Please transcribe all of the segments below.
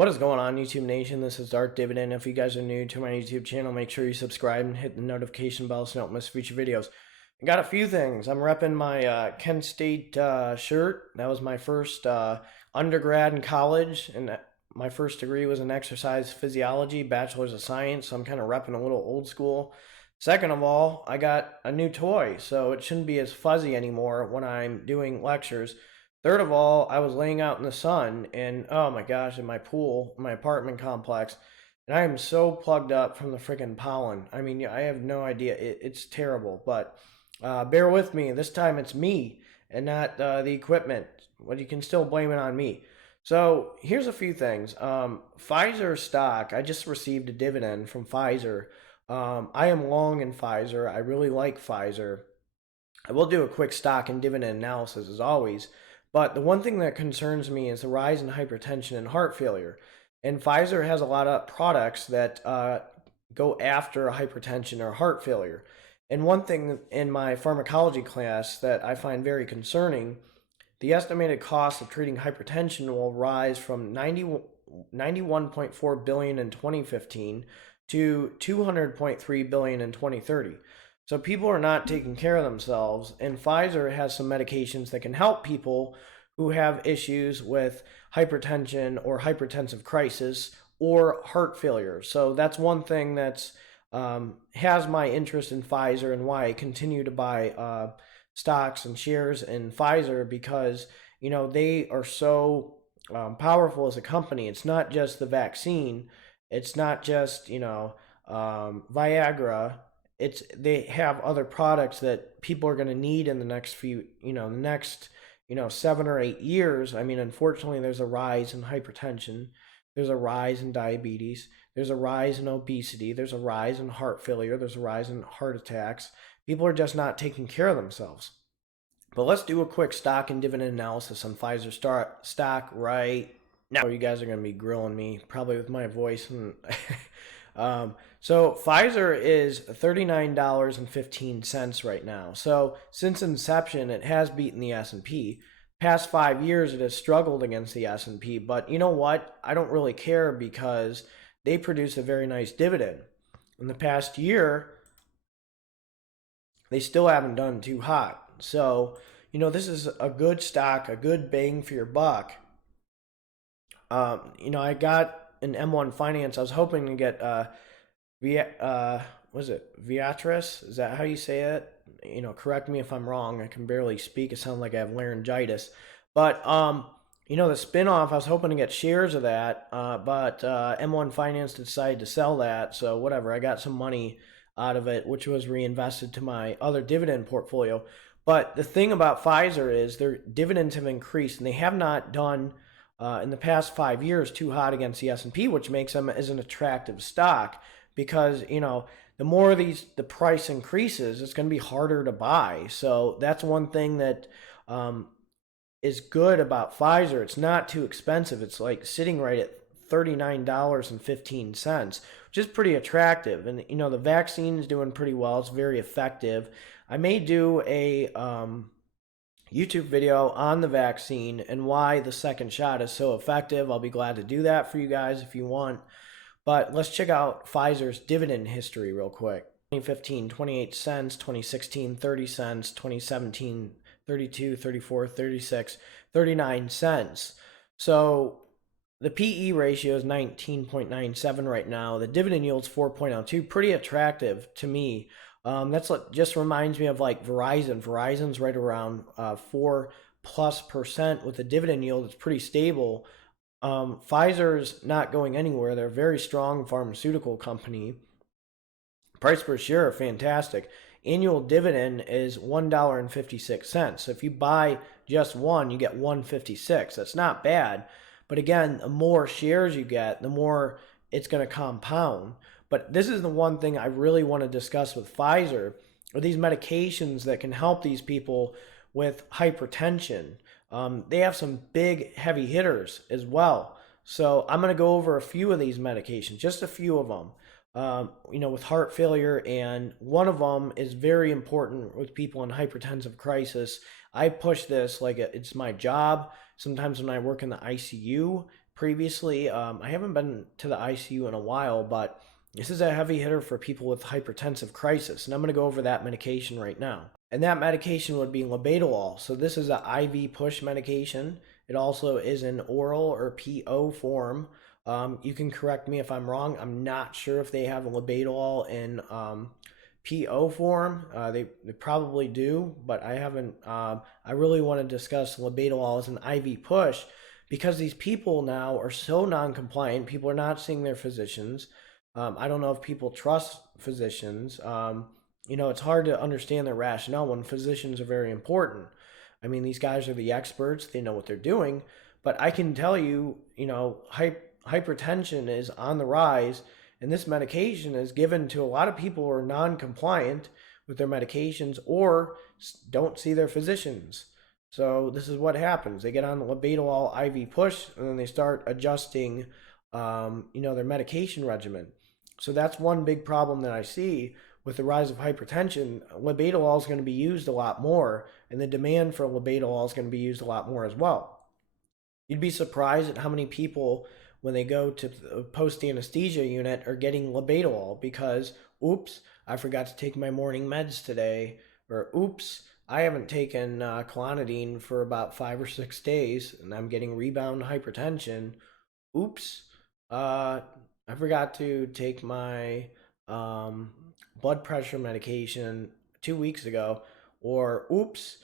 What is going on, YouTube Nation? This is Dark Dividend. If you guys are new to my YouTube channel, make sure you subscribe and hit the notification bell so you don't miss future videos. I got a few things. I'm repping my Kent State shirt. That was my first undergrad in college, and my first degree was in exercise physiology, bachelor's of science, so I'm kind of repping a little old school. Second of all, I got a new toy, so it shouldn't be as fuzzy anymore when I'm doing lectures. Third of all, I was laying out in the sun and oh my gosh, in my pool, my apartment complex, and I am so plugged up from the freaking pollen. I mean, I have no idea. It's terrible, but bear with me. This time it's me and not the equipment, but you can still blame it on me. So here's a few things. Pfizer stock, I just received a dividend from Pfizer. I am long in Pfizer. I really like Pfizer. I will do a quick stock and dividend analysis as always. But the one thing that concerns me is the rise in hypertension and heart failure. And Pfizer has a lot of products that go after hypertension or heart failure. And one thing in my pharmacology class that I find very concerning, the estimated cost of treating hypertension will rise from 91.4 billion in 2015 to 200.3 billion in 2030. So people are not taking care of themselves, and Pfizer has some medications that can help people who have issues with hypertension or hypertensive crisis or heart failure. So that's one thing that's has my interest in Pfizer and why I continue to buy stocks and shares in Pfizer, because they are so powerful as a company. It's not just the vaccine. It's not just Viagra. They have other products that people are going to need in the next 7 or 8 years. I mean, unfortunately, there's a rise in hypertension, there's a rise in diabetes, there's a rise in obesity, there's a rise in heart failure, there's a rise in heart attacks. People are just not taking care of themselves. But let's do a quick stock and dividend analysis on Pfizer stock right now. You guys are going to be grilling me probably with my voice and so Pfizer is $39.15 right now. So since inception, it has beaten the S&P. Past 5 years, it has struggled against the S&P. But you know what? I don't really care because they produce a very nice dividend. In the past year, they still haven't done too hot. So, this is a good stock, a good bang for your buck. I got an M1 Finance. I was hoping to get was it Viatris? Is that how you say it? Correct me if I'm wrong. I can barely speak. It sounds like I have laryngitis. But the spinoff, I was hoping to get shares of that, but M1 Finance decided to sell that. So whatever, I got some money out of it, which was reinvested to my other dividend portfolio. But the thing about Pfizer is their dividends have increased, and they have not done in the past 5 years too hot against the S&P, which makes them as an attractive stock, because the more the price increases, it's going to be harder to buy. So that's one thing that is good about Pfizer. It's not too expensive. It's like sitting right at $39.15, which is pretty attractive. And the vaccine is doing pretty well. It's very effective. I may do a YouTube video on the vaccine and why the second shot is so effective. I'll be glad to do that for you guys if you want. But let's check out Pfizer's dividend history real quick. 2015, 28 cents, 2016, 30 cents, 2017, 32, 34, 36, 39 cents. So the PE ratio is 19.97 right now. The dividend yield's 4.02, pretty attractive to me. That's what just reminds me of like Verizon. Verizon's right around 4+% with a dividend yield. It's pretty stable. Pfizer's not going anywhere. They're a very strong pharmaceutical company. Price per share, fantastic. Annual dividend is $1.56. So if you buy just one, you get $1.56. That's not bad. But again, the more shares you get, the more it's going to compound. But this is the one thing I really want to discuss with Pfizer, are these medications that can help these people with hypertension. They have some big heavy hitters as well. So I'm going to go over a few of these medications, just a few of them, with heart failure. And one of them is very important with people in hypertensive crisis. I push this like it's my job. Sometimes when I work in the ICU, previously. I haven't been to the ICU in a while, but this is a heavy hitter for people with hypertensive crisis, and I'm going to go over that medication right now. And that medication would be labetalol. So this is an IV push medication. It also is an oral or PO form. You can correct me if I'm wrong. I'm not sure if they have labetalol in PO form. They probably do, but I haven't. I really want to discuss labetalol as an IV push because these people now are so non-compliant. People are not seeing their physicians. I don't know if people trust physicians. It's hard to understand their rationale when physicians are very important. I mean, these guys are the experts. They know what they're doing. But I can tell you, hypertension is on the rise, and this medication is given to a lot of people who are non-compliant with their medications or don't see their physicians. So this is what happens. They get on the labetalol IV push, and then they start adjusting, their medication regimen. So that's one big problem that I see with the rise of hypertension. Labetalol is going to be used a lot more, and the demand for labetalol is going to be used a lot more as well. You'd be surprised at how many people, when they go to the post-anesthesia unit, are getting labetalol because, oops, I forgot to take my morning meds today, or oops, I haven't taken clonidine for about 5 or 6 days, and I'm getting rebound hypertension. Oops, I forgot to take my blood pressure medication 2 weeks ago, or oops,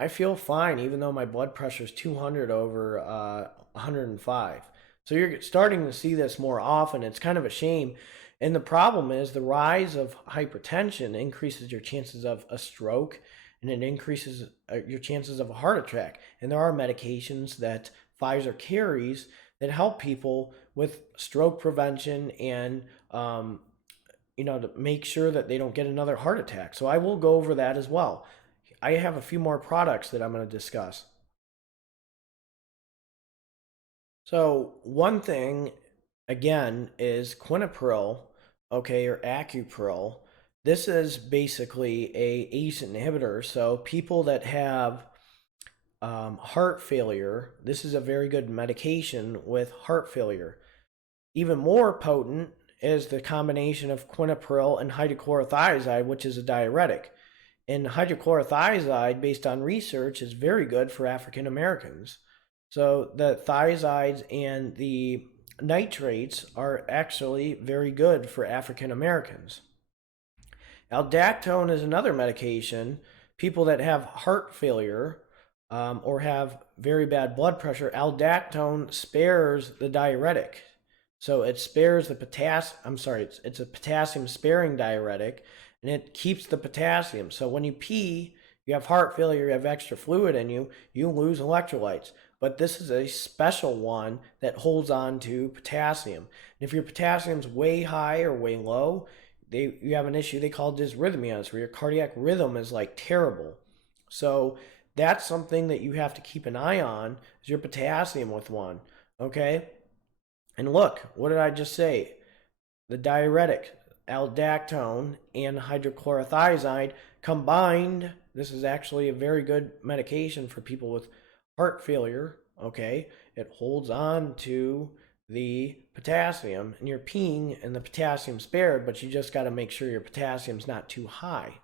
I feel fine even though my blood pressure is 200 over 105. So you're starting to see this more often. It's kind of a shame. And the problem is the rise of hypertension increases your chances of a stroke, and it increases your chances of a heart attack. And there are medications that Pfizer carries that help people with stroke prevention and to make sure that they don't get another heart attack. So I will go over that as well. I have a few more products that I'm going to discuss. So one thing, again, is quinapril, okay, or Acupril. This is basically a ACE inhibitor. So people that have heart failure, this is a very good medication with heart failure. Even more potent is the combination of quinapril and hydrochlorothiazide, which is a diuretic. And hydrochlorothiazide, based on research, is very good for African Americans. So the thiazides and the nitrates are actually very good for African Americans. Aldactone is another medication. People that have heart failure or have very bad blood pressure, aldactone spares the diuretic. So it spares the potassium. It's a potassium sparing diuretic, and it keeps the potassium. So when you pee, you have heart failure, you have extra fluid in you, you lose electrolytes. But this is a special one that holds on to potassium. And if your potassium's way high or way low, you have an issue they call dysrhythmias, where your cardiac rhythm is like terrible. So that's something that you have to keep an eye on, is your potassium with one, okay? And look, what did I just say? The diuretic, aldactone, and hydrochlorothiazide combined, this is actually a very good medication for people with heart failure, okay? It holds on to the potassium, and you're peeing and the potassium spared, but you just got to make sure your potassium's not too high.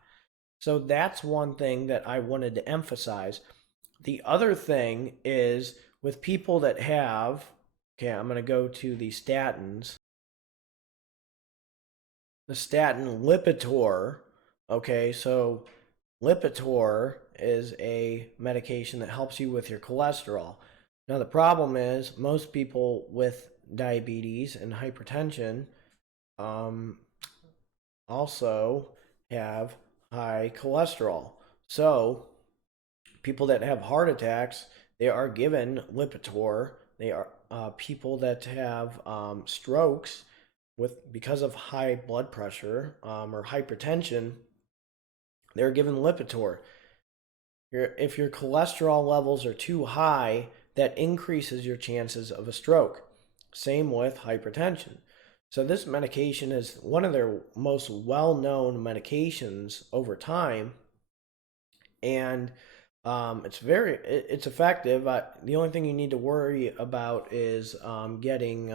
So that's one thing that I wanted to emphasize. The other thing is with people that have, okay, I'm going to go to the statins. The statin Lipitor, okay, so Lipitor is a medication that helps you with your cholesterol. Now the problem is most people with diabetes and hypertension also have high cholesterol. So people that have heart attacks, they are given Lipitor. They are people that have strokes because of high blood pressure or hypertension, they're given Lipitor. If your cholesterol levels are too high, that increases your chances of a stroke. Same with hypertension. So this medication is one of their most well-known medications over time. And It's effective. The only thing you need to worry about is getting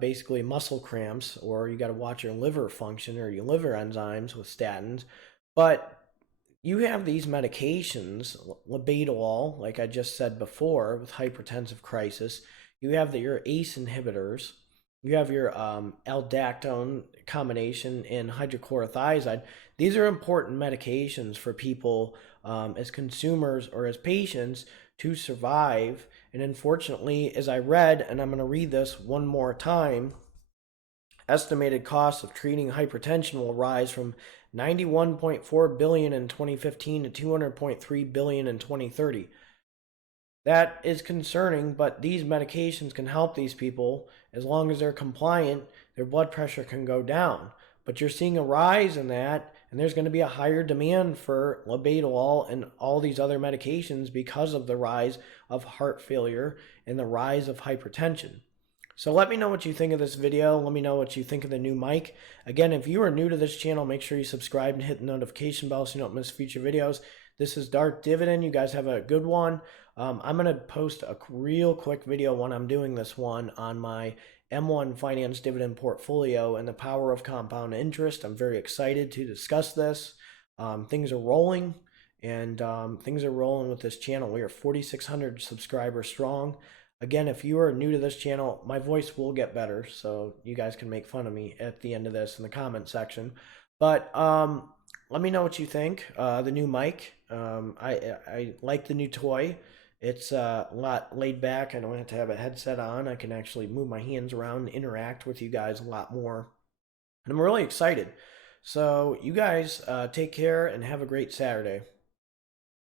basically muscle cramps, or you got to watch your liver function or your liver enzymes with statins. But you have these medications, labetalol, like I just said before, with hypertensive crisis. You have your ACE inhibitors. You have your aldactone combination and hydrochlorothiazide. These are important medications for people as consumers or as patients to survive. And unfortunately, as I read, and I'm going to read this one more time, estimated costs of treating hypertension will rise from 91.4 billion in 2015 to 200.3 billion in 2030. That is concerning, but these medications can help these people as long as they're compliant. Their blood pressure can go down. But you're seeing a rise in that, and there's going to be a higher demand for labetalol and all these other medications because of the rise of heart failure and the rise of hypertension. So let me know what you think of this video. Let me know what you think of the new mic. Again, if you are new to this channel, make sure you subscribe and hit the notification bell so you don't miss future videos. This is Dark Dividend. You guys have a good one. I'm going to post a real quick video when I'm doing this one on my M1 Finance Dividend Portfolio and the power of compound interest. I'm very excited to discuss this. Things are rolling, and things are rolling with this channel. We are 4,600 subscribers strong. Again, if you are new to this channel, my voice will get better, so you guys can make fun of me at the end of this in the comment section. But let me know what you think. The new mic, I like the new toy. It's a lot laid back. I don't have to have a headset on. I can actually move my hands around and interact with you guys a lot more. And I'm really excited. So you guys take care and have a great Saturday.